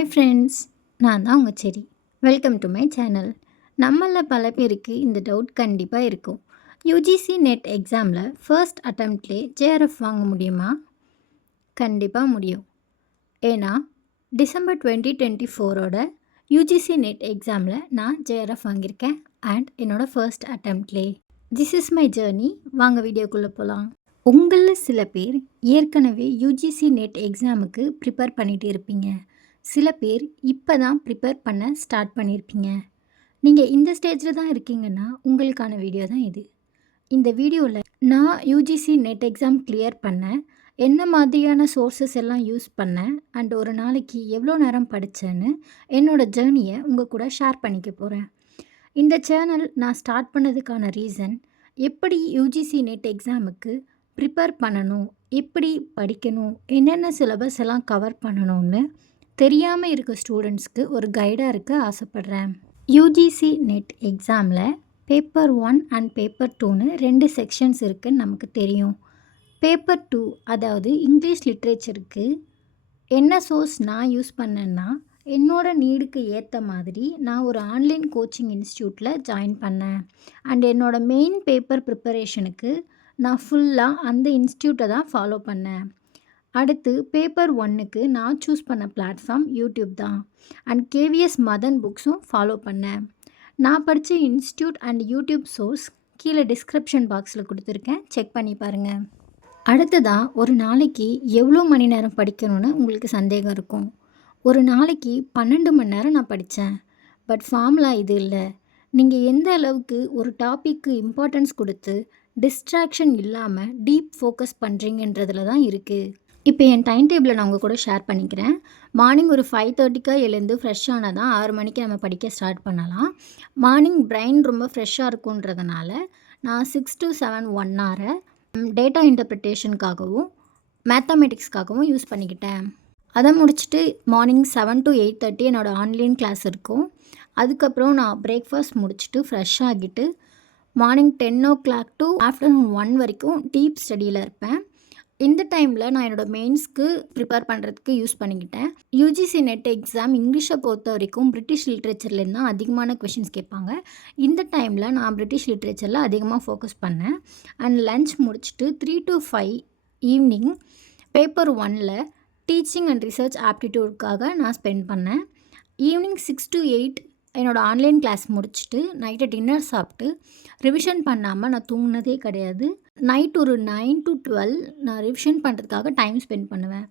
Hi friends, நான் தான் உங்கள் Cherry. Welcome to my channel. நம்மளில் பல பேருக்கு இந்த டவுட் கண்டிப்பாக இருக்கும். யூஜிசி நெட் எக்ஸாமில் ஃபர்ஸ்ட் அட்டம்ப்ட்லேயே ஜேஆர்எஃப் வாங்க முடியுமா? கண்டிப்பாக முடியும். ஏன்னா டிசம்பர் 2024 யூஜிசி நெட் எக்ஸாமில் நான் ஜேஆர்எஃப் வாங்கியிருக்கேன் அண்ட் என்னோடய ஃபர்ஸ்ட் அட்டம்ப்ட்லேயே. This is my journey. வாங்க வீடியோக்குள்ளே போகலாம். உங்களில் சில பேர் ஏற்கனவே யூஜிசி நெட் எக்ஸாமுக்கு ப்ரிப்பேர் பண்ணிகிட்டு இருப்பீங்க. சில பேர் இப்போ தான் ப்ரிப்பேர் பண்ண ஸ்டார்ட் பண்ணியிருப்பீங்க. நீங்கள் இந்த ஸ்டேஜில் தான் இருக்கீங்கன்னா உங்களுக்கான வீடியோ தான் இது. இந்த வீடியோவில் நான் யூஜிசி நெட் எக்ஸாம் கிளியர் பண்ணேன், என்ன மாதிரியான சோர்ஸஸ் எல்லாம் யூஸ் பண்ணேன் அண்ட் ஒரு நாளைக்கு எவ்வளோ நேரம் படித்தேன்னு என்னோடய ஜேர்னியை உங்கள் கூட ஷேர் பண்ணிக்க போகிறேன். இந்த சேனல் நான் ஸ்டார்ட் பண்ணதுக்கான ரீசன், எப்படி யூஜிசி நெட் எக்ஸாமுக்கு ப்ரிப்பேர் பண்ணணும், எப்படி படிக்கணும், என்னென்ன சிலபஸ் எல்லாம் கவர் பண்ணணும்னு தெரியாமல் இருக்க ஸ்டூடெண்ட்ஸ்க்கு ஒரு கைடாக இருக்க ஆசைப்பட்றேன். யூஜிசி நெட் எக்ஸாமில் பேப்பர் 1 அண்ட் பேப்பர் 2ன்னு 2 செக்ஷன்ஸ் இருக்குதுன்னு நமக்கு தெரியும். பேப்பர் 2 அதாவது இங்கிலீஷ் லிட்ரேச்சருக்கு என்ன சோர்ஸ் நான் யூஸ் பண்ணேன்னா, என்னோடய நீடுக்கு ஏற்ற மாதிரி நான் ஒரு ஆன்லைன் கோச்சிங் இன்ஸ்டியூட்டில் ஜாயின் பண்ணேன் அண்ட் என்னோடய மெயின் பேப்பர் ப்ரிப்பரேஷனுக்கு நான் ஃபுல்லாக அந்த இன்ஸ்டியூட்டை தான் ஃபாலோ பண்ணேன். அடுத்து பேப்பர் 1க்கு நான் சூஸ் பண்ண பிளாட்ஃபார்ம் யூடியூப் தான் அண்ட் கேவிஎஸ் மதன் புக்ஸும் ஃபாலோ பண்ணேன். நான் படித்த இன்ஸ்டியூட் அண்ட் யூடியூப் சோர்ஸ் கீழே டிஸ்கிரிப்ஷன் பாக்ஸில் கொடுத்துருக்கேன், செக் பண்ணி பாருங்கள். அடுத்ததாக ஒரு நாளைக்கு எவ்வளோ மணி நேரம் படிக்கணும்னு உங்களுக்கு சந்தேகம் இருக்கும். ஒரு நாளைக்கு 12 மணி நேரம் நான் படித்தேன். பட் ஃபார்முலா இது இல்லை. நீங்கள் எந்த அளவுக்கு ஒரு டாப்பிக்கு இம்பார்ட்டன்ஸ் கொடுத்து டிஸ்ட்ராக்ஷன் இல்லாமல் டீப் ஃபோக்கஸ் பண்ணுறீங்கன்றதில் தான் இருக்குது. இப்போ என் டைம் டேபிளை நான் உங்கள் கூட ஷேர் பண்ணிக்கிறேன். மார்னிங் ஒரு 5:30 எழுந்து ஃப்ரெஷ் ஆனால் தான் 6 மணிக்கு நம்ம படிக்க ஸ்டார்ட் பண்ணலாம். மார்னிங் பிரைன் ரொம்ப ஃப்ரெஷ்ஷாக இருக்குன்றதுனால நான் 6 to 7 1 ஹவரை டேட்டா இன்டர்ப்ரிட்டேஷனுக்காகவும் மேத்தமெட்டிக்ஸ்க்காகவும் யூஸ் பண்ணிக்கிட்டேன். அதை முடிச்சுட்டு மார்னிங் 7 to 8:30 என்னோடய ஆன்லைன் கிளாஸ் இருக்கும். அதுக்கப்புறம் நான் பிரேக்ஃபாஸ்ட் முடிச்சுட்டு ஃப்ரெஷ் ஆகிட்டு மார்னிங் 10 o'clock to ஆஃப்டர்நூன் 1 வரைக்கும் டீப் ஸ்டடியில் இருப்பேன். இந்த டைமில் நான் என்னோடய மெயின்ஸ்க்கு ப்ரிப்பேர் பண்ணுறதுக்கு யூஸ் பண்ணிக்கிட்டேன். யூஜிசி நெட் எக்ஸாம் இங்கிலீஷை பொறுத்த வரைக்கும் பிரிட்டிஷ் லிட்ரேச்சர்லேருந்து தான் அதிகமான கொஷின்ஸ் கேட்பாங்க. இந்த டைமில் நான் பிரிட்டிஷ் லிட்ரேச்சரில் அதிகமாக ஃபோக்கஸ் பண்ணேன் அண்ட் லன்ச் முடிச்சுட்டு 3 to 5 ஈவினிங் பேப்பர் 1ல் டீச்சிங் அண்ட் ரிசர்ச் ஆப்டிடியூடுக்காக நான் ஸ்பெண்ட் பண்ணேன். ஈவினிங் 6 to 8 என்னோடய ஆன்லைன் கிளாஸ் முடிச்சுட்டு நைட்டு டின்னர் சாப்பிட்டு ரிவிஷன் பண்ணாமல் நான் தூங்கினதே கிடையாது. நைட் ஒரு 9 to 12 நான் ரிவிஷன் பண்ணுறதுக்காக டைம் ஸ்பெண்ட் பண்ணுவேன்.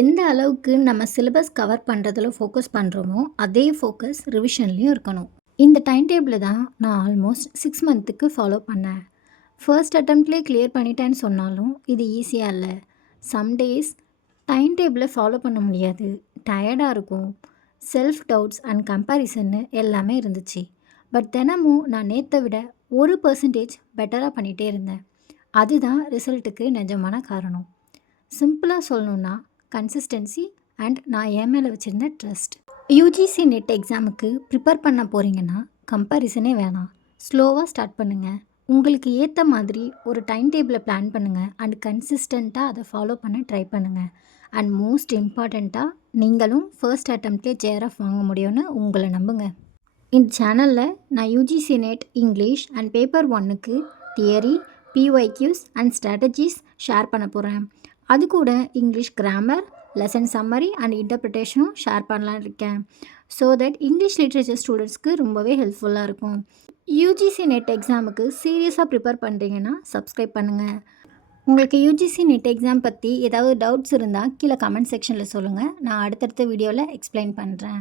எந்த அளவுக்கு நம்ம சிலபஸ் கவர் பண்ணுறதுல ஃபோக்கஸ் பண்ணுறோமோ அதே ஃபோக்கஸ் ரிவிஷன்லேயும் இருக்கணும். இந்த டைம் டேபிளை தான் நான் ஆல்மோஸ்ட் 6 மந்த்துக்கு ஃபாலோ பண்ணேன். ஃபர்ஸ்ட் அட்டம்ப்ட்லேயே கிளியர் பண்ணிட்டேன்னு சொன்னாலும் இது ஈஸியாக இல்லை. சம் டேஸ் டைம் டேபிளை ஃபாலோ பண்ண முடியாது, டயர்டாக இருக்கும், செல்ஃப் டவுட்ஸ் அண்ட் கம்பேரிசன்னு எல்லாமே இருந்துச்சு. பட் தினமும் நான் நேற்றை விட 1% பெட்டராக பண்ணிகிட்டே இருந்தேன். அதுதான் ரிசல்ட்டுக்கு நிஜமான காரணம். சிம்பிளாக சொல்லணுன்னா கன்சிஸ்டன்சி அண்ட் நான் என் மேலே வச்சுருந்த ட்ரஸ்ட். யூஜிசி நெட் எக்ஸாமுக்கு ப்ரிப்பேர் பண்ண போகிறீங்கன்னா கம்பேரிசனே வேணாம், ஸ்லோவாக ஸ்டார்ட் பண்ணுங்கள். உங்களுக்கு ஏற்ற மாதிரி ஒரு டைம் டேபிளை பிளான் பண்ணுங்கள் அண்ட் கன்சிஸ்டண்ட்டாக அதை ஃபாலோ பண்ண ட்ரை பண்ணுங்கள். அண்ட் மோஸ்ட் இம்பார்ட்டண்ட்டாக நீங்களும் ஃபர்ஸ்ட் அட்டம்ப்ட்லேயே ஜேஆர்எஃப் வாங்க முடியும்னு உங்களை நம்புங்க. இந்த சேனலில் நான் UGC NET English and paper 1க்கு theory, PYQs and strategies share பண்ண போகிறேன். அது கூட English grammar, lesson summary and இன்டர்ப்ரிட்டேஷனும் ஷேர் பண்ணலான்னு இருக்கேன். ஸோ தட் இங்கிலீஷ் லிட்ரேச்சர் ஸ்டூடெண்ட்ஸ்க்கு ரொம்பவே ஹெல்ப்ஃபுல்லாக இருக்கும். யூஜிசி நெட் எக்ஸாமுக்கு சீரியஸாக ப்ரிப்பேர் பண்ணுறீங்கன்னா சப்ஸ்கிரைப் பண்ணுங்கள். உங்களுக்கு யூஜிசி நெட் எக்ஸாம் பற்றி ஏதாவது டவுட்ஸ் இருந்தால் கீழே கமெண்ட் செக்ஷனில் சொல்லுங்கள், நான் அடுத்தடுத்த வீடியோவில் எக்ஸ்பிளைன் பண்ணுறேன்.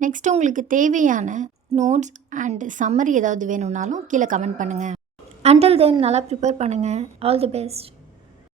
நெக்ஸ்ட்டு உங்களுக்கு தேவையான நோட்ஸ் அண்ட் சம்மரி ஏதாவது வேணும்னாலும் கீழே கமெண்ட் பண்ணுங்கள். Until then, நல்லா ப்ரிப்பேர் பண்ணுங்கள். All the best.